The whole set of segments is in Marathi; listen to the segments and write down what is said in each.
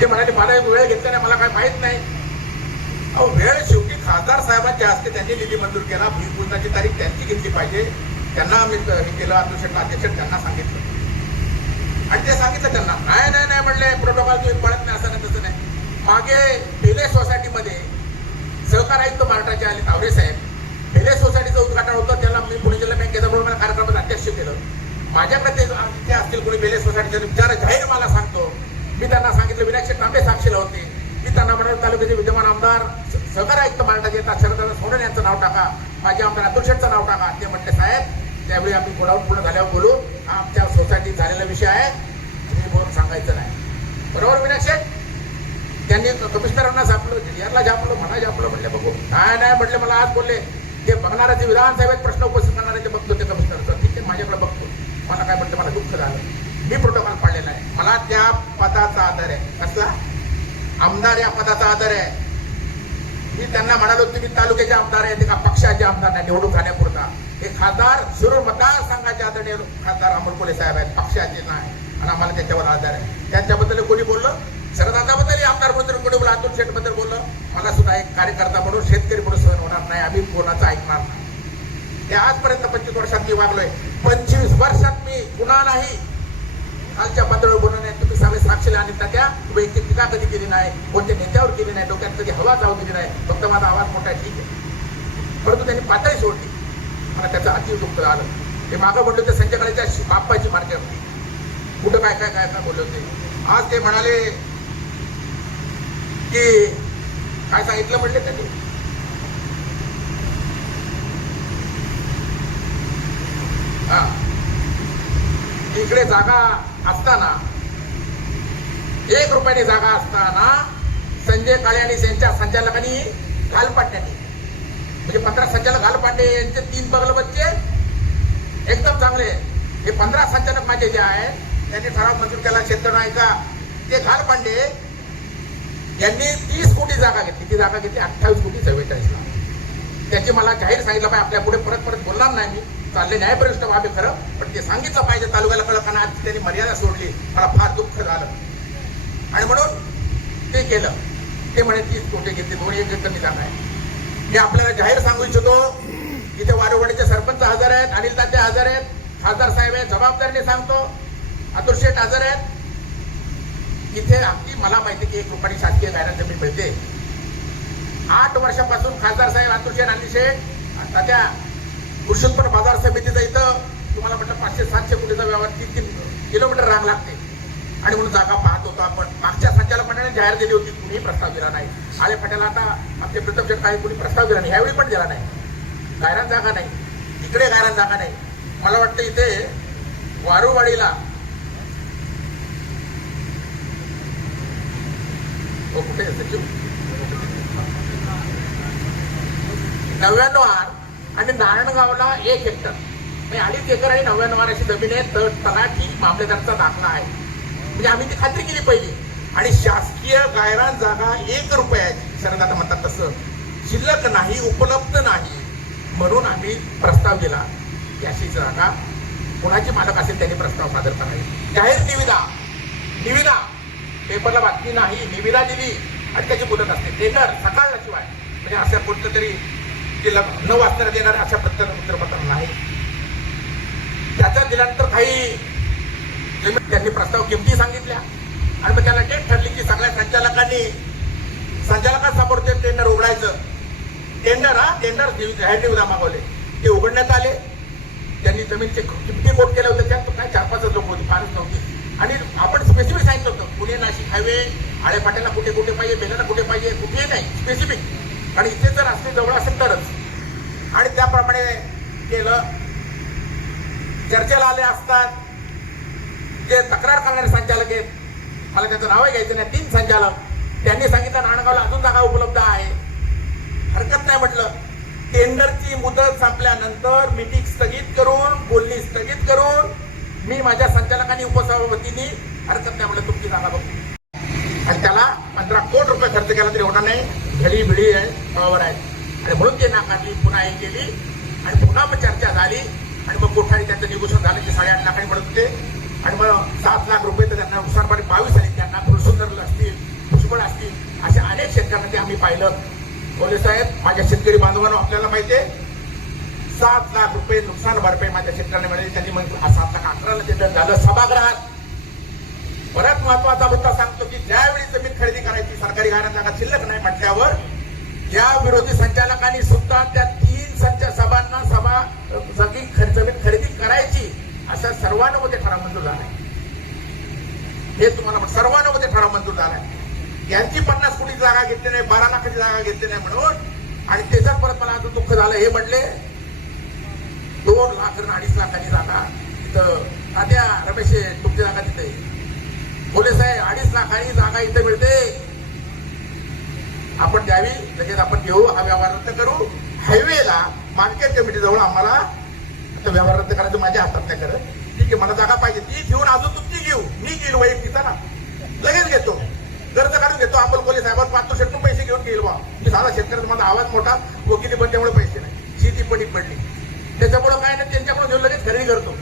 ते म्हणाले मला एक वेळ घेतला नाही मला काय माहीत नाही. अहो वेळ शेवटी खासदार साहेबांच्या हस्ते त्यांनी निधी मंजूर केला भूमिपूजनाची तारीख त्यांची घेतली पाहिजे. त्यांना आम्ही हे केलं अध्यक्ष अध्यक्ष त्यांना सांगितलं. आणि ते सांगितलं त्यांना नाही नाही नाही म्हणले प्रोटोकॉल तुम्ही पळत नाही असं नाही तसं नाही. मागे पेले सोसायटीमध्ये सहकार आयुक्त महाराष्ट्राचे आले तावरे साहेब. पेले सोसायटीचं उद्घाटन होतं त्याला मी पुणे जिल्हा बँकेचा म्हणून मला कार्यक्रमात अध्यक्ष केलं. माझ्याकडे ते असतील कोणी पेले सोसायटीचे विचार जाहीर मला सांगतो. मी त्यांना सांगितलं विनायक तांबे साक्षीला होते. मी त्यांना म्हणाल तालुक्याचे विद्यमान आमदार स- सहकार आयुक्त महाराष्ट्राचे येतात शरददादा सोनन यांचं नाव टाका. माझे आमदार अतुल शेठचं नाव टाका. ते म्हटले साहेब त्यावेळी आम्ही गोडाऊन पूर्ण झाल्यावर बोलू. हा आमच्या सोसायटीत झालेला विषय आहे. तुम्ही बोलून सांगायचं नाही. बरोबर विनायक शेठ त्यांनी कमिशनरांना झापलं जिल्ह्याला झापलं म्हणा झापलं म्हटलं बघू. काय नाही म्हटले मला आज बोलले. ते बघणारे विधानसभेत प्रश्न उपस्थित करणारे ते बघतो ते कमिशनरचं. ठीक आहे माझ्याकडे बघतो. मला काय म्हटलं मला दुःख झालं. मी प्रोटोकॉल पाळलेला आहे. मला त्या पदाचा आधार आहे. कसला? आमदार या पदाचा आधार आहे. मी त्यांना म्हणालो तुम्ही तालुक्याचे आमदार आहेत एका पक्षाचे आमदार नाही निवडून खाण्यापुरता हे खासदार शिरूर मतदारसंघाचे आदरणीय खासदार अमोल कोले साहेब आहेत पक्षाचे नाही. आणि आम्हाला त्याच्यावर आधार आहे. त्यांच्याबद्दल कोणी बोललं? शरदादाबद्दल आमदार म्हणून कोणी बोललं? अतुल शेठबद्दल बोललं? मला सुद्धा एक कार्यकर्ता म्हणून शेतकरी म्हणून सहन होणार नाही. आम्ही कोणाचं ऐकणार नाही. ते आजपर्यंत पंचवीस वर्षात मी वागलोय. पंचवीस वर्षात मी कुणालाही कालच्या पातळीवर बोलणं नाही. तुम्ही सगळे साक्षीला आणि त्या वैयक्तिक टीका कधी केली नाही? कोणत्या नेत्यावर केली नाही? डोक्यात कधी हवा जाऊ दिली नाही? फक्त माझा आवाज मोठा ठीक आहे. परंतु त्यांनी पातळी सोडली. मला त्याचं अतिव दुःख झालं. ते मागं म्हटलं ते संध्याकाळीच्या बाप्पाची मार्केट होती कुठं काय काय काय काय बोलले होते? आज ते म्हणाले की काय सांगितलं म्हटले त्यांनी? हा. इकडे जागा. असताना एक रुपयाने जागा असताना संजय काळे आणि त्यांच्या संचालकांनी घालपांड्यांनी म्हणजे पंधरा संचालक घालपांडे यांचे तीन बगल बच्चे एकदम चांगले हे पंधरा संचालक माझे जे आहेत त्यांनी ठराव मंजूर केला क्षेत्र नायका ते घालपांडे यांनी तीस कोटी जागा घेतली. ती जागा घेतली अठ्ठावीस कोटी चव्वेचाळीस लाख. त्याची मला जाहीर सांगितलं पाहिजे आपल्या पुढे परत परत बोलणार नाही मी. चालले न्यायप्रविष्ट व्हावे खरं पण ते सांगितलं पाहिजे तालुक्याला कळताना आज त्यांनी मर्यादा सोडली. मला फार दुःख झालं. आणि म्हणून ते केलं. ते म्हणे तीस कोटी घेतली. दोन एक कमी जागा आहे. मी आपल्याला जाहीर सांगू इच्छितो इथे वारवाडीचे सरपंच हजर आहेत अनिल तात्या हजर आहेत खासदार साहेब आहेत जबाबदारीने सांगतो. अतुल शेठ हजर आहेत. इथे अगदी मला माहिती की एक रुपयाची शासकीय गायरान जमीन मिळते. आठ वर्षापासून खासदार साहेब अतुल शेठ अनिल शेठ तात्या कृषी उत्पन्न बाजार समितीचा इथं तुम्हाला म्हटलं पाचशे सातशे कोटीचा व्यवहार तीन तीन किलोमीटर रांग लागते. आणि म्हणून जागा पाहत होतो आपण. मागच्या संचालक मंडळाने जाहीर दिली होती कुणीही प्रस्ताव दिला नाही. आले फाट्याला आता आमचे प्रथम शेट काही कुणी प्रस्ताव दिला नाही. ह्यावेळी पण दिला नाही. गायरान जागा नाही. इकडे गायरान जागा नाही. मला वाटतं इथे वारुवाडीला हो, कुठे सचिव? नव्याण्णव आठ आणि नारायणगावला एक हेक्टर. म्हणजे अडीच एकर आणि नव्याण्णव अशी जमीन आहे तर तलाठी मामलेदारचा दाखला आहे. म्हणजे आम्ही ती खात्री केली पहिली. आणि शासकीय गायरान जागा एक रुपयाची शरद आता म्हणतात तसं. शिल्लक नाही उपलब्ध नाही. म्हणून आम्ही प्रस्ताव दिला. की अशी जागा कोणाची मालक असेल त्यांनी प्रस्ताव सादर करावे. जाहीर निविदा. निविदा. पेपरला बातमी नाही निविदा दिली. आणि त्याची मुदत असते. टेंडर सकाळशिवाय म्हणजे अशा कोणतं तरी तिला न वाचण्यात देणार अशा पद्धतीनं वृत्तपत्र नाही. त्याच्या दिल्यानंतर काही त्यांनी प्रस्ताव किमती सांगितल्या आणि मग त्याला डेट ठरली की सगळ्या संचालकांनी संचालकांसमोर ते टेंडर उघडायचं. टेंडर हा टेंडर जाहीर निविदा मागवले. ते उघडण्यात आले. त्यांनी जमीनचे किमती कोट केल्या होत्या त्यात काय चार पाचच लोक होती फारच नव्हती. आणि आपण स्पेसिफिक सांगितलं होतं पुणे नाशिक हायवे आळेपाट्याला कुठे कुठे पाहिजे बेलाला कुठे पाहिजे कुठेही नाही स्पेसिफिक आणि इथे जर असले जवळ असेल तरच. आणि त्याप्रमाणे केलं. चर्चेला आले असतात. जे तक्रार करणारे संचालक आहेत मला त्याचं नावही घ्यायचं नाही तीन संचालक. त्यांनी सांगितलं नाणगावला अजून जागा उपलब्ध आहे. हरकत नाही म्हटलं. टेंडरची मुदत संपल्यानंतर मीटिंग स्थगित करून बोलणी स्थगित करून मी माझ्या संचालकांनी उपसभापतींनी हरकत नाही म्हटलं तुमची जागा बघू आणि त्याला पंधरा कोटी रुपये खर्च केला तरी होणार नाही. घडी भिडी आहे बरोबर आहे. आणि म्हणून ते नाकारली पुन्हा हे केली आणि पुन्हा मग चर्चा झाली आणि मग कोठारी त्यांचं निगोशन झालं की साडेआठ लाखांनी म्हणत होते. आणि मग सात लाख रुपये तर त्यांना नुकसानपणे बावीस आले त्यांना फुलसुंदर असतील पाहिलं. बोले साहेब माझ्या शेतकरी बांधवांना आपल्याला माहितीये सात लाख रुपये नुकसान भरपाई माझ्या शेतकऱ्यांना मिळाली. त्यांनी मग सात लाख अकराला ते झालं सभागृहात. परत महत्त्वाचा मुद्दा सांगतो की ज्यावेळी जमीन खरेदी करायची सरकारी घरात जागा शिल्लक नाही म्हटल्यावर या विरोधी संचालकांनी सुद्धा त्या तीन संच सभांना सभा जागी खर्च जमीन खरेदी करायची अशा सर्वानुमते ठराव मंजूर झालाय. हे तुम्हाला सर्वानुमते ठराव मंजूर झालाय. यांची पन्नास कोटी जागा घेतली नाही बारा लाखाची जागा घेतली नाही म्हणून आणि त्याच्यात परत मला आता दुःख झालं हे म्हणले दोन लाख अडीच लाखाची जागा तिथं आद्या रमेश तुमची जागा तिथे. आहे. बोले साहेब अडीच लाखाची जागा इथे मिळते. आपण द्यावी लगेच आपण घेऊ हा व्यवहार रद्द करू. हायवेला मार्केट कमिटीजवळ आम्हाला व्यवहार रद्द करायचं माझ्या हातात नाही करत. ठीक आहे मला जागा पाहिजे. ती घेऊन अजून तुमची घेऊ. मी घेईल वैयक्तिक ना. लगेच घेतो. कर्ज काढून घेतो. आपण कोले साहेबांवर पाच तो शेतून पैसे घेऊन घेईल बा. मी साधा शेतकऱ्याचा माझा आवाज मोठा. वकिली पण त्यामुळे पैसे नाही. शेती पडी पडली. त्याच्यामुळे काय नाही त्यांच्याकडून घेऊन लगेच खरेदी करतो.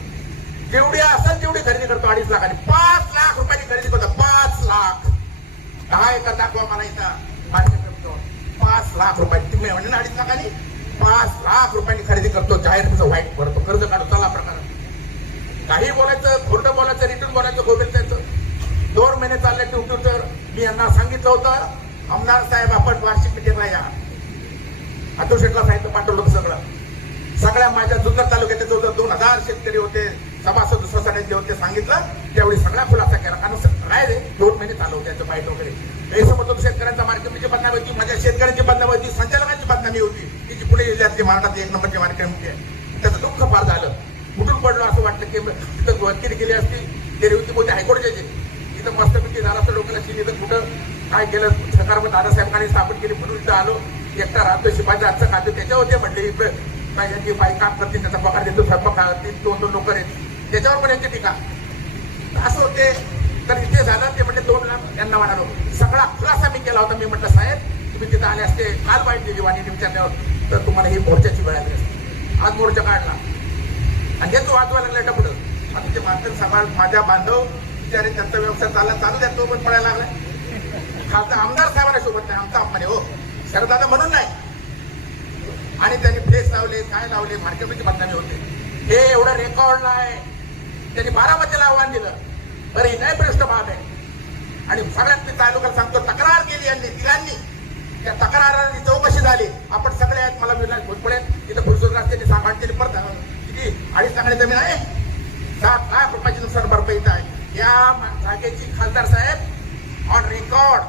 जेवढी असेल तेवढी खरेदी करतो अडीच लाखांनी पाच लाख रुपयाची खरेदी करतो. पाच लाख. दहा एकर दाखवा मला इथं. पाच लाख रुपयाची तुम्ही म्हणजे ना अडीच लाखांनी पाच लाख रुपयांनी खरेदी करतो जाहीर तुझं वाईट भरतो. कर्ज काढू चला प्रकार. काही बोलायचं खोटं बोलायचं रिटर्न बोलायचं गोविंदाचं दोन महिने चालले ट्विटरवर मी यांना सांगितलं होतं आमदार साहेब आपण वार्षिक मिटिंगला या. अतुल शेटला साहित्य पाठवलं सगळं. सगळ्या माझ्या जुन्नर तालुक्याचे जवळ दोन हजार शेतकरी होते सभासद दुसऱ्या सोसायटीचे होते सांगितलं त्यावेळी सगळा खुलासा केला. कारण स- काय रे दोन महिने चालू होते त्याचं बाईट वगैरे हे समजतो शेतकऱ्यांचा मार्केटची बदनामी होती माझ्या शेतकऱ्यांची बदनामी होती संचालकांची बदनामी होती. की जी पुणे जिल्ह्यातली महाराष्ट्रात एक नंबरची मार्केट आहे त्याचं दुःख फार झालं. कुठून पडलं असं वाटलं की तिथं वकील गेली असती गेली होती मोठी हायकोर्ट जज इथं मस्तपैकी झालं असतं डोक्याला इथं कुठं काय केलं? सरकार दादासाहेबांनी स्थापन केली म्हणून इथं आलो. एकटा राहतो शिपायचं आजचं खातो त्याच्यावरती होते म्हणले यांची बाई काम करते त्याचा पगार देतो स्वयंपाक करतील दोन दोन लोक आहेत. त्याच्यावर पण यांची टीका. असं होते. तर इथे झालं ते म्हणले दोन लाख यांना म्हणालो सगळा खुलासा मी केला होता. मी म्हटलं साहेब तुम्ही तिथं आले असते काल वाईट दिली वाणी विचारल्यावर तर तुम्हाला ही मोर्चाची वेळ आली असते. आज मोर्चा काढला. आणि हेच वाजवायला लागला पुढं आता ते मात्र समाज माझ्या बांधव बिचारे त्यांचा व्यवसाय चालला चालू द्या तो पण पडायला लागला. खासदार आमदार साहेबांना सोबत नाही आमचा अपमान हो. शरदादा म्हणून नाही. आणि त्यांनी प्लेस लावले काय लावले मार्केटची बदनामी होते. हे एवढं रेकॉर्ड आहे. त्यांनी बारामतीला आव्हान दिलं. बरं ही नाही प्रश्न भाग आहे. आणि सगळ्यात मी तालुक्यात सांगतो तक्रार केली यांनी तिघांनी त्या तक्राराची चौकशी झाली. आपण सगळे आहेत मला विलास भोजपळे तिथं फुलसूर रस्त्याने सामान परत किती? अडीच चांगली जमीन आहे. सात लाख रुपयाची नुकसान भरपाई इथं आहे. या जागेची खासदार साहेब ऑन रेकॉर्ड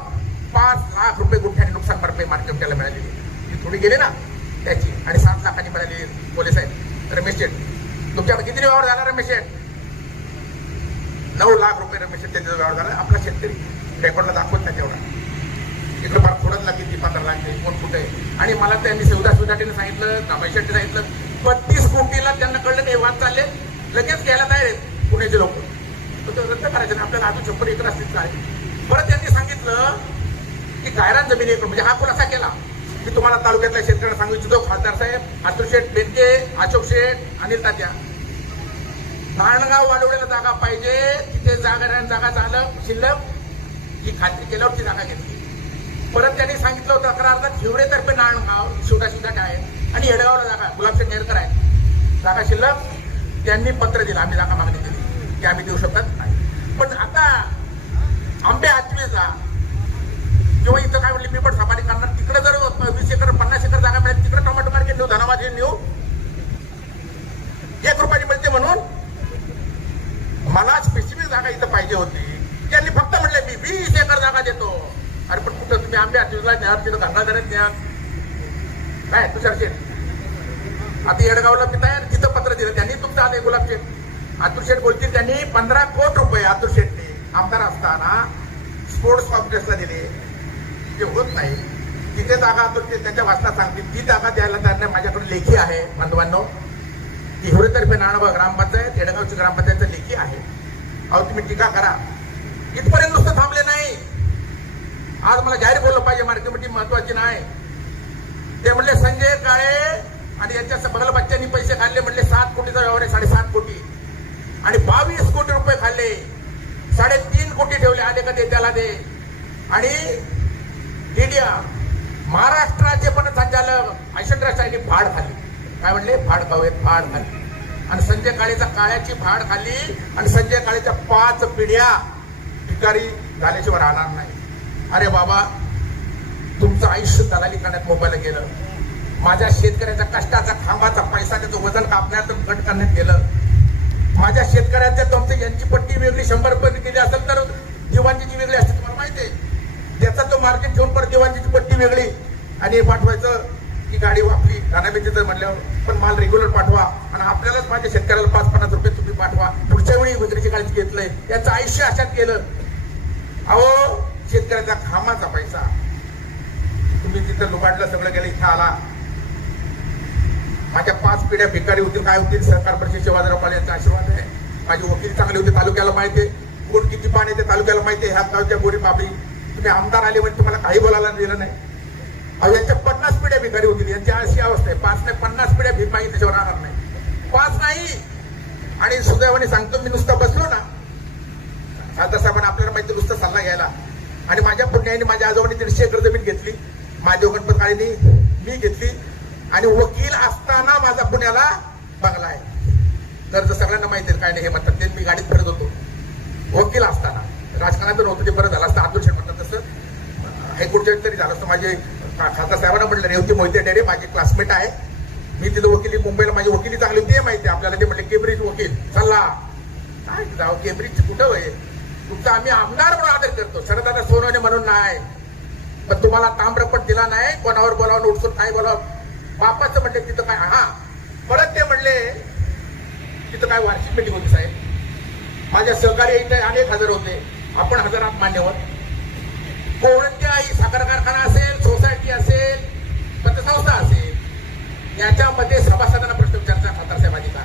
पाच लाख रुपये गुंठ्याने नुकसान भरपाई मार्केटला मिळालेली ती थोडी गेली ना त्याची. आणि सात लाखांनी मिळालेली पोलीस आहेत रमेश शेठ. तुमच्याकडे किती व्यवहार झाला रमेश शेठ? नऊ लाख रुपये रमेश शेठ त्यांचा व्यवहार झाला आपला शेतकरी रेकॉर्डला दाखवत नाही तेवढा. इकडे फार थोडंच लागेल ती पंधरा लाख कोण कुठे. आहे आणि मला त्यांनी शिवदास सुधाटीने सांगितलं रमेश शेट्टी सांगितलं बत्तीस कोटीला त्यांना कळलं नाही वाद चालले. लगेच घ्यायला तयार आहेत पुण्याचे लोक. तर रद्द करायचं आपल्याला अजून छप्पन एकर असतील काय. परत त्यांनी सांगितलं की गायरान जमीन एकर म्हणजे हा खुलासा केला. मी तुम्हाला तालुक्यातल्या शेतकऱ्यांना सांगू इच्छितो खासदार साहेब अतुल शेठ बेनके अशोक शेठ अनिल तात्या. नांदगाव वाढवण्याला जागा पाहिजे. तिथे जागा जागा झालं शिल्लक. ही खात्री केल्यावर ती जागा घेतली. परत त्यांनी सांगितलं होतं तक्रार हिवरेतर्फे नांदगाव शिवटा शिवटाट आहे. आणि येडगावला जागा गुलाबशेठ नेरकर आहे. जागा शिल्लक. त्यांनी पत्र दिलं आम्ही जागा मागणी केली. की आम्ही देऊ शकतात नाही. पण आता आंबे आचवीचा किंवा इथं काय म्हणले मी पण सफारी करणार तिकडे जर वीस एकर पन्नास एकर जागा मिळेल तिकडे टोमॅटो मार्केट नेऊ धनाबाजी नेऊ एक रुपयाची मिळते म्हणून मला स्पेसिफिक जागा इथं पाहिजे होती त्यांनी फक्त म्हणले मी वीस एकर जागा देतो अरे पण कुठं तुम्ही आंबे आठवीला न्या तिथं गंगाधरात न्या काय तुषार शेठ येडगावला पिताय आणि तिथं पत्र दिलं. त्यांनी तुमचं आले गुलाब शेठ अतुल शेठ बोलतील त्यांनी पंधरा कोट रुपये अतुल शेठने आमदार असताना स्पोर्ट्स कॉम्प्लेक्सला दिले. ते होत नाही तिथे जागा अतुल शेठ त्यांच्या वाचनात सांगतील. ती जागा द्यायला त्यांना माझ्याकडे लेखी आहे बांधवांनो तिहुरेतर्फे नाणबा ग्रामपंचायत येडगावची ग्रामपंचायत लेखी आहे. अहो तुम्ही टीका करा. इथपर्यंत नुसतं थांबले नाही. आज मला जाहीर बोललं पाहिजे मार्केटमध्ये महत्वाची नाही. ते म्हणले संजय काळे आणि यांच्या बगल बच्च्यांनी पैसे खाल्ले म्हणले सात कोटीचा व्यवहार आहे साडेसात कोटी. आणि बावीस कोटी रुपये खाल्ले. साडेतीन कोटी ठेवले आले का दे त्याला दे आणि इंडिया महाराष्ट्राचे पण संचालक ऐशनराज साहेबांनी फाड खाली काय म्हणले? फाड खावे फाड खाली आणि संजय काळेचा काळ्याची फाड खाली आणि संजय काळेच्या पाच पिढ्या भिकारी झाल्याशिवाय राहणार नाही. अरे बाबा तुमचं आयुष्य दलाली करण्यात मोबाईल गेलं. माझ्या शेतकऱ्याच्या कष्टाचा खांबाचा पैसा त्याचं वजन कापण्याचं कट करण्यात गेलं. माझ्या शेतकऱ्याच्या तुमचं यांची पट्टी वेगळी शंभर रुपये केली असेल तर दिवाणजीची वेगळी असते तुम्हाला माहिती आहे. त्याचा तो मार्केट घेऊन पण दिवाणजीची पट्टी वेगळी. आणि हे पाठवायचं की गाडी आपली राणाबेतीचं म्हणल्यावर पण माल रेग्युलर पाठवा. आणि आपल्यालाच माझ्या शेतकऱ्याला पाच पन्नास रुपये तुम्ही पाठवा. पुढच्या वेळी विक्रीची काळजी घेतलंय. याचं आयुष्य अशात केलं अहो शेतकऱ्याचा खामाचा पैसा. तुम्ही तिथं लुबाडलं सगळं गेलं इथं आला. माझ्या पाच पिढ्या भिकारी होतील काय होतील? सरकार परिषद शिवाजीराव पाल यांचा आशीर्वाद आहे. माझे वकील चांगले होते तालुक्याला माहिती आहे. कोण किती पाणी ते तालुक्याला माहिती आहे. ह्या गावच्या गोरी बाबी तुम्ही आमदार आले म्हणजे तुम्हाला काही बोलायला दिलं नाही. अहो यांच्या पन्नास पिढ्या भिकारी होतील. यांची अशी अवस्था आहे. पाच नाही पन्नास पिढ्या भिकारी त्याच्यावर राहणार नाही. पाच नाही. आणि सुदैवाने सांगतो मी नुसतं बसलो ना. खासदार साहेबांना आपल्याला माहिती नुसतं सल्ला घ्यायला. आणि माझ्या पुण्याने माझ्या आजोबांनी दीडशे एकर जमीन घेतली. माझ्या गणपत मी घेतली. आणि वकील असताना माझा पुण्याला बंगला आहे. तर सगळ्यांना माहिती आहे काय नाही हे म्हणतात ते मी गाडीत फिरत होतो. वकील असताना. राजकारणात नव्हतं ते बरं झालं असतं अब्दुल म्हणतात तसं. हायकोर्टच्या तरी झालं असतं माझे खासदार साहेबांना म्हटलं रेवती मोहिते डेरे माझे क्लासमेट आहे. मी तिथं वकिली मुंबईला माझी वकिली चांगली होती माहिती आहे आपल्याला. ते म्हटले केब्रिज वकील चला. काय जाऊ केब्रिज कुठं होय? तुमचा आम्ही आमदार म्हणून आदर करतो. शरदादा सोनवणे म्हणून नाही. पण तुम्हाला ताम्रपट दिला नाही कोणावर बोलावं उठसून काय बोलावं बापाचं म्हणले तिथं काय हा. परत ते म्हणले तिथं काय वार्षिक मिटिंग होती साहेब. माझ्या सहकारी इथे अनेक हजार होते. आपण हजारात मान्यवर. कोणत्याही साखर कारखाना असेल सोसायटी असेल पतसंस्था असेल याच्यामध्ये सभासदांना प्रश्न विचारचा खासदार साहेब अधिकार.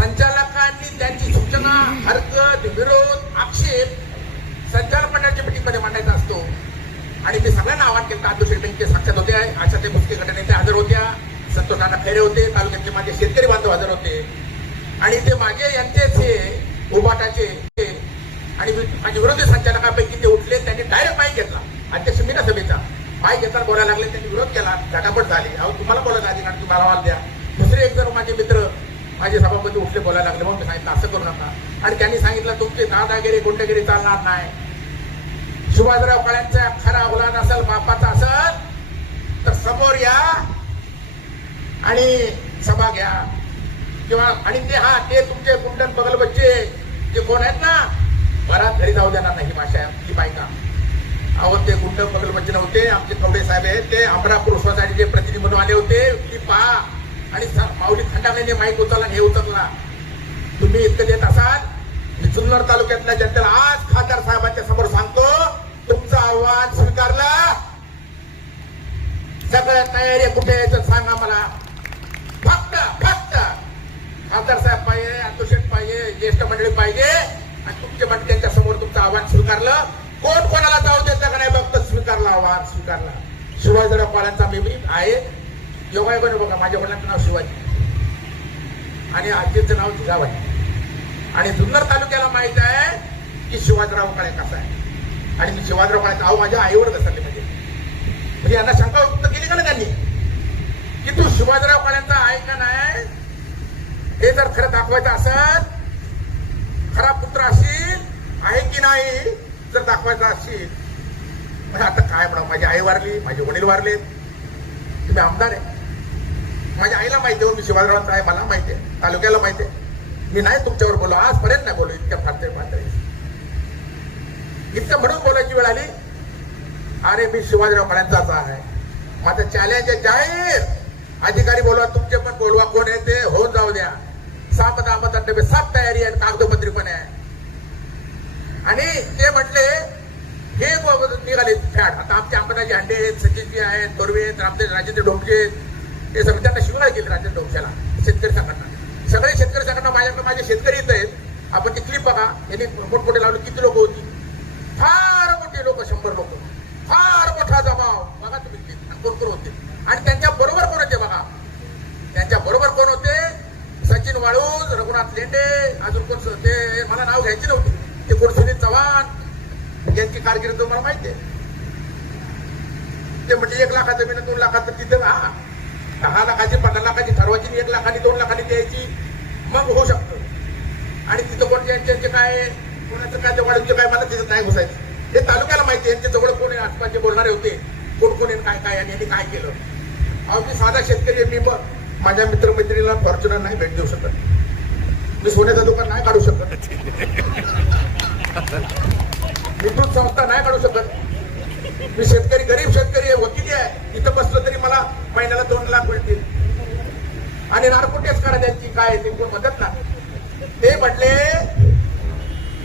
संचालकांनी त्यांची सूचना हरकत विरोध आक्षेप संचालक मंडळाच्या मीटिंगमध्ये मांडायचा असतो. आणि ते सगळ्यांना आवाहन केलं अब्दुल शेठ साक्षात होते आशा ते मुस्के गटनेते हजर होत्या संतोष नाना खैरे होते तालुक्यातले माझे शेतकरी बांधव हजर होते. आणि ते माझे यांचेच हे उबाटाचे आणि मी- माझे विरोधी संचालकापैकी ते उठले त्यांनी डायरेक्ट पाय घेतला. अध्यक्ष मीना सभेचा. पाय घेताना बोलायला लागले त्यांनी विरोध केला झटापट झाली. अहो तुम्हाला बोलायला अधिकार तुम्हाला आवाज द्या. दुसरे एक जर माझे मित्र माझे सभापती उठले बोलायला लागले म्हणून मी सांगितलं असं करू नका. आणि त्यांनी सांगितलं तुमचे दादागिरी गुंडगिरी चालणार नाही. शिवाजीराव काळ्यांचा खरा औलाद असेल बापाचा असेल तर समोर या आणि सभा घ्या. किंवा आणि ते हा ते तुमचे कुंडन बगल बच्चे जे कोण आहेत ना घरात घरी जाऊ देणार नाही ही भाषा ही बायका. अहो ते कुंडन बगल बच्चे नव्हते आमचे कवडे साहेब आहेत ते अमरापूर सोसायटीचे प्रतिनिधी म्हणून आले होते ती पहा. आणि माऊली खंडाने माईक उचलला आणि हे उचलला. तुम्ही इतकं देत असाल मी जुन्नर तालुक्यातल्या जनतेला आज खासदार साहेबांच्या समोर सांगतो तुमचं आव्हान स्वीकारलं? सगळ्या तयारी कुठे यायचं सांगा मला. फक्त फक्त खासदार साहेब पाहिजे अतुशेठ पाहिजे ज्येष्ठ मंडळी पाहिजे आणि तुमच्या त्यांच्यासमोर तुमचं आव्हान स्वीकारलं. कोण कोणाला जाऊ देतं का नाही फक्त स्वीकारलं आव्हान स्वीकारला. शिवाजीराव पालांचा मी मी आहे. योगायोगाने बघा माझ्या वडिलांचं नाव शिवाजी. आणि आजीचं नाव जिजाबाई. आणि जुन्नर तालुक्याला माहीत आहे की शिवाजीराव काळे कसा आहे. आणि मी शिवाजीराव म्हणायचं अहो माझ्या आईवर घसरले म्हणजे. म्हणजे यांना शंका व्यक्त केली का ना त्यांनी? की तू शिवाजीराव काळ्यांचा आहे का नाही? हे जर खरं दाखवायचं असेल खरा पुत्र असशील आहे की नाही जर दाखवायचा असशील म्हणजे आता काय म्हणा माझी आई वारली माझे वडील वारले. तुम्ही आमदार आहे. माझ्या आईला माहिती आहे मी शिवाजीरावांचा आहे मला माहिती आहे तालुक्याला माहिती आहे. मी नाही तुमच्यावर बोललो आजपर्यंत नाही बोललो इतक्या फारते फारते. इतकं म्हणून बोलायची वेळ आली अरे मी शिवाजीराव काळ्यांचाच आहे. माझं चॅलेंज आहे जाहीर. अधिकारी बोलवा तुमचे पण बोलवा कोण आहे ते होऊन जाऊ द्या. सात दामत डबे सात तयारी आहे कागदोपत्री पण आहे. आणि ते म्हटले हे निघाले फॅट आता आमचे अंबनाजी हांडे आहेत सचिनजी आहेत तोरवे आहेत आमचे राजेंद्र डोंगजे आहेत. हे सगळे त्यांना शिवाय गेले राजेंद्र डोंगशाला शेतकरी संघटना. सगळे शेतकरी संघटना माझ्याकडे माझे शेतकरी इथं आहेत. आपण ती क्लिप बघा. यांनी मोठमोठे लावले किती लोक होती? फार लोक शंभर लोक. फार मोठा जमाव. बघा तुम्ही clip. होते. आणि त्यांच्या बरोबर कोण होते बघा? त्यांच्या बरोबर कोण होते? सचिन वाळूज रघुनाथ लेंडे अजून कोण ते मला नाव घ्यायचे नव्हते. ते कोण सुनील चव्हाण? यांची कारकीर्द तुम्हाला माहिती आहे. ते म्हणजे एक लाखाचं जमीन दोन लाखात तर तिथं हा दहा लाखाची पंधरा लाखाची ठरवायची एक लाखाने दोन लाखाने द्यायची. मग होऊ शकतं. आणि तिथं कोण ज्यांचे काय कोणाचं काय वाढूचं काय मला तिथं नाही घुसायचं. हे तालुक्याला माहिती आहे यांच्या जवळ कोण आहे आसपासचे बोलणारे होते. कोण कोण आहे काय काय आणि यांनी काय केलं? अहो मी साधा शेतकरी आहे मी मग माझ्या मित्रमैत्रिणीला फॉर्च्युनर नाही भेट देऊ शकत. मी सोन्याचं दुकान नाही काढू शकत. मी दूध संस्था नाही काढू शकत. मी शेतकरी गरीब शेतकरी आहे वकिली आहे. इथं बसलं तरी मला महिन्याला दोन लाख मिळतील. आणि नारकोटेच करा त्यांची काय ते कोण मदत ना ते म्हटले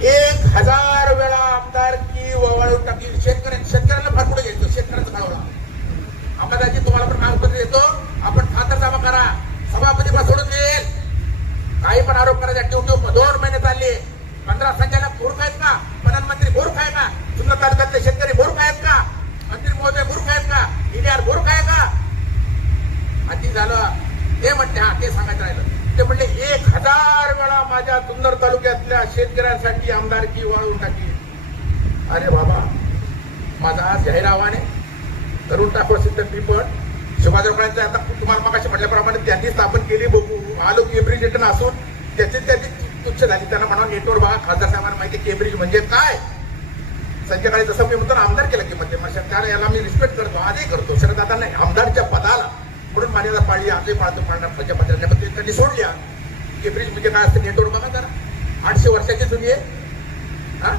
एक हजार वेळा आमदार की ववाळून टाकली. शेतकऱ्या शेतकऱ्याला फार पुढे घ्यायचं. शेतकऱ्याचा कळवला आमदाराजी तुम्हाला पण कागदपत्र देतो. आपण खातर जमा करा. सभापती पण सोडून देईल. काही पण आरोप करायचा. ठेव ठेव दोन महिने चालले. पंधरा संचालक मूर्ख आहेत का? प्रधानमंत्री मूर्ख आहे का? जुन्नर तालुक्यातले शेतकरी मूर्ख आहेत का? मंत्री महोदय मूर्ख आहेत का? इंडियार मूर्ख आहे का? आणि झालं. ते म्हणते हा ते सांगायचं राहिलं. ते म्हणले एक हजार वेळा माझ्या जुन्नर तालुक्यातल्या शेतकऱ्यांसाठी आमदारकी वाळून टाकली. अरे बाबा माझा आज जाहीर आव्हाने तरुण ठाकूर सिद्ध तर मी आता तुम्हाला मगाशी म्हटल्याप्रमाणे त्यांनी स्थापन केली बघू. आलो केम्ब्रिज रिटर्न असून त्याची त्याची तुच्छ झाली. त्यांना म्हणा नेटवर बघा खासदार साहेबांना माहिती आहे केम्ब्रिज म्हणजे काय? संध्याकाळी जसं मी म्हणतो आमदार केलं की म्हणजे मग शरद याला मी रिस्पेक्ट करतो आजही करतो. शरद नाही आमदारच्या पदाला म्हणून मान्यता पाळली आजही पाळतो. पाळणार पंचपत्राने पण त्यांनी सोडल्या केम्ब्रिज म्हणजे काय असतं? नेटवर बघा जरा. आठशे वर्षाची जुनी आहे. हा?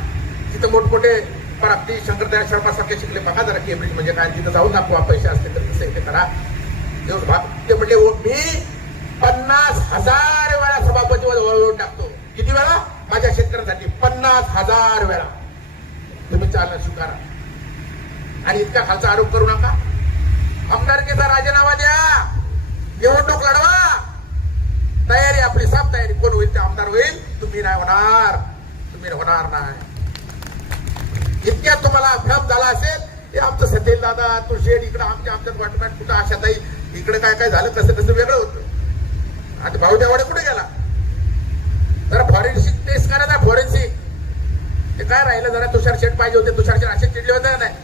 तिथं मोठमोठे पण शंकरदया शंकरदयाळ शर्मा सारखे शिकले. बघा जरा केम्ब्रिज म्हणजे काय तिथं जाऊन दाखवा पैसे असते तर तसं हे करा. दिवस भाग ते म्हणले "ओ, मी पन्नास हजार वेळा सभापती वळवून टाकतो. किती वेळा? माझ्या शेतकऱ्यांसाठी पन्नास हजार वेळा. तुम्ही चालना स्वीकारा. आणि इतका खालचा आरोप करू नका. आमदारकीचा राजीनामा द्या. निवडणूक लढवा. तयारी आपली साफ तयारी. कोण होईल ते आमदार होईल? तुम्ही नाही होणार. तुम्ही होणार नाही. इतक्यात तुम्हाला अभ्यास झाला असेल हे आमचं सतेल दादा तू शेड इकडं आमच्या आमच्यात वाटणार कुठं आशाताई इकडे काय काय झालं कसं कसं वेगळं होतं. आता भाऊ देवाडे कुठे गेला? जरा फॉरेन्सिक टेस्ट करा ना फॉरेन्सिक ते काय राहिलं जरा तुषार शेट पाहिजे होते तुषार शेट असे चिडले होते नाही.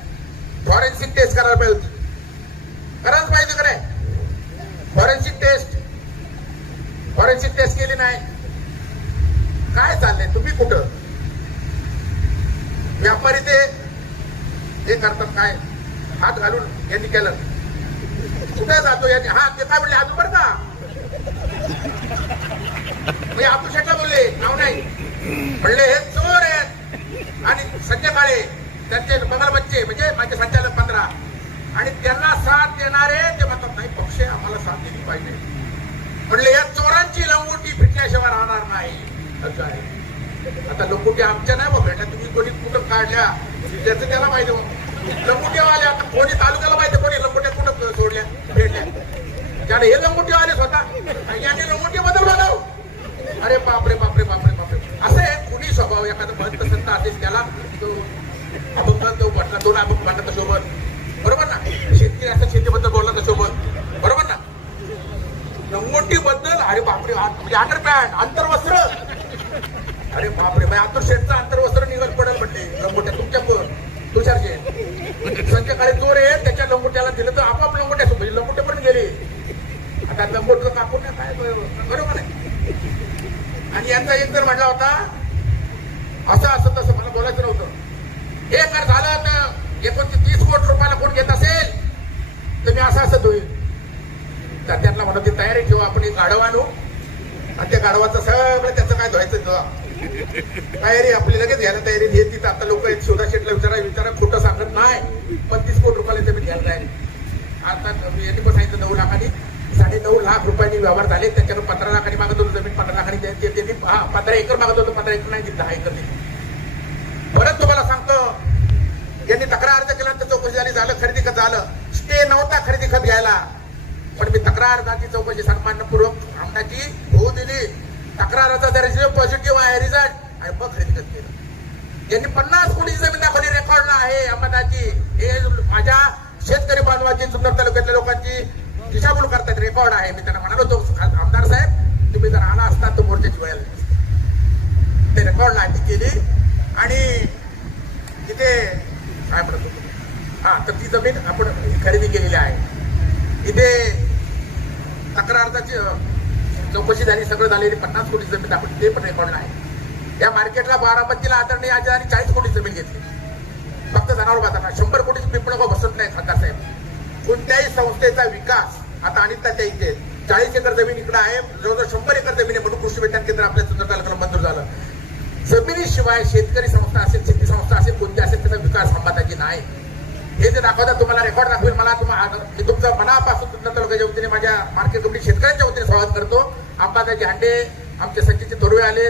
फॉरेन्सिक टेस्ट करायला पाहिजे होती. करायला पाहिजे का नाही? फॉरेन्सिक टेस्ट फॉरेन्सिक टेस्ट केली नाही. काय चाललंय? तुम्ही कुठं? व्यापारी ते हे करतात काय? हात घालून यांनी केलं. कुठे जातो यांनी? हा ते काय म्हणले? अजून बरं का? मी शेटला बोलले नाव नाही. म्हणले हे चोर आहेत. आणि संध्याकाळी त्यांचे बंगाल बच्चे म्हणजे माझे संचालक पंधरा आणि त्यांना साथ देणारे ते म्हणतात नाही पक्ष आम्हाला साथ दिली पाहिजे. म्हणले या चोरांची लंगोटी फिटल्याशिवाय राहणार नाही. असं आहे. आता लंगोटी आमच्या नाही बघ तुम्ही कोणी कुठं काढल्या म्हणजे त्याचं त्याला माहिती लंगोटीवाले आता कोणी तालुक्याला माहिती कोणी? लंगोट्या कुठं सोडल्या? भेटल्या. त्याने हे लंगोटी आले स्वतः. आणि यांनी लंगोटी बदल बघाव अरे बापरे बापरे बापरे बापरे. असं आहे कुणी स्वभाव एखादा भक्त संत असेल त्याला तो अभंग तो म्हटला दोन अभंग म्हटला सोबत बरोबर ना? शेतकरी असं शेतीबद्दल बोलला सोबत बरोबर ना? लंगोटी बद्दल अरे बापरे आ- म्हणजे अंडरपॅन्ट अंतर्वस्त्र. अरे बापरे बाई आतूर शेठचं अंतर्वस्त्र निघत पडेल म्हणते लंगोट्या तुमच्या पण. तुषार शेठ संध्याकाळी जोर आहे त्याच्या लंगोट्याला दिलं तर आपोआप लंगोट्या सोबत लंगोटे पण गेले. आता लंगोट कापून नाही काय बरोबर बरोबर आहे. आणि यांचा एक जर म्हटला होता असं असं तसं मला बोलायचं नव्हतं. हे जर झालं तर एकोणतीस तीस कोटी रुपयाला कोण घेत असेल तर मी असं असं होईल तर त्यांना म्हणत ती तयारी ठेवा आपण एक गाढव आणू. आणि त्या गाढवाचं सगळं त्याचं काय धुवायचं? तयारी आपली लगेच घ्यायला तयारी. हे तिथं आता लोक शोधा शेटला विचारा विचारा खोटं सांगत नाही. पस्तीस कोटी रुपयाला जमीन घ्यायला तयारी आता यांनी पण सांगितलं नऊ लाखांनी साडे नऊ लाख रुपयांनी व्यवहार झाले. त्याच्यावर पंधरा लाखांनी मागत होतो जमीन पंधरा लाखांनी त्यांनी पंधरा एकर मागत होतो पंधरा एकर नाही दिली दहा एकर दिली परत तुम्हाला सांगतो यांनी तक्रार अर्ज केला तर चौकशी झाली झालं खरेदी खत झालं. स्टे नव्हता खरेदी खत घ्यायला. पण मी तक्रार अर्जाची चौकशी सन्मानपूर्वक आमदाची होऊ दिली. तक्राराचा दर्जा पॉझिटिव्ह आहे रिझल्ट. आणि मग खरेदी खत केलं यांनी पन्नास कोटीची जमीन दाखवली रेकॉर्डला आहे अहमदाची हे माझ्या शेतकरी बांधवाची जुन्नर तालुक्यातल्या लोकांची दिशाभूल करतात रेकॉर्ड आहे. मी त्यांना म्हणालो होतो आमदार साहेब तुम्ही जर आला असता तर मोर्चाची वेळ ते रेकॉर्डला ती केली आणि तिथे काय म्हणत होतो हा तर ती जमीन आपण खरेदी केलेली आहे. इथे तक्रारची चौकशी झाली सगळं झालेली पन्नास कोटी जमीन आपण ते पण रेकॉर्ड आहे. या मार्केटला बारामतीला आदरणीय आजारांनी चाळीस कोटी जमीन घेतली. फक्त जनावर बाजारला शंभर कोटी पिंपळगाव बसत नाही खासदार साहेब. कोणत्याही संस्थेचा विकास आता आणि त्या इथे चाळीस एकर जमीन इकडे आहे जवळजवळ शंभर एकर जमीन आहे म्हणून कृषी विज्ञान केंद्र आपल्या सुंदर तालुक्याला मंजूर झालं. जमिनीशिवाय शेतकरी संस्था असेल शेती संस्था असेल कोणती असेल त्याचा विकास संपादाची नाही. हे जे दाखवतात तुम्हाला रेकॉर्ड दाखवेल मला तुम्हाला मी तुमचा मनापासून तुमच्या तालुक्याच्या वतीने माझ्या मार्केट कमिटी शेतकऱ्यांच्या वतीने स्वागत करतो. अंबादाजी हांडे आमचे सचिनचे तोरवे आले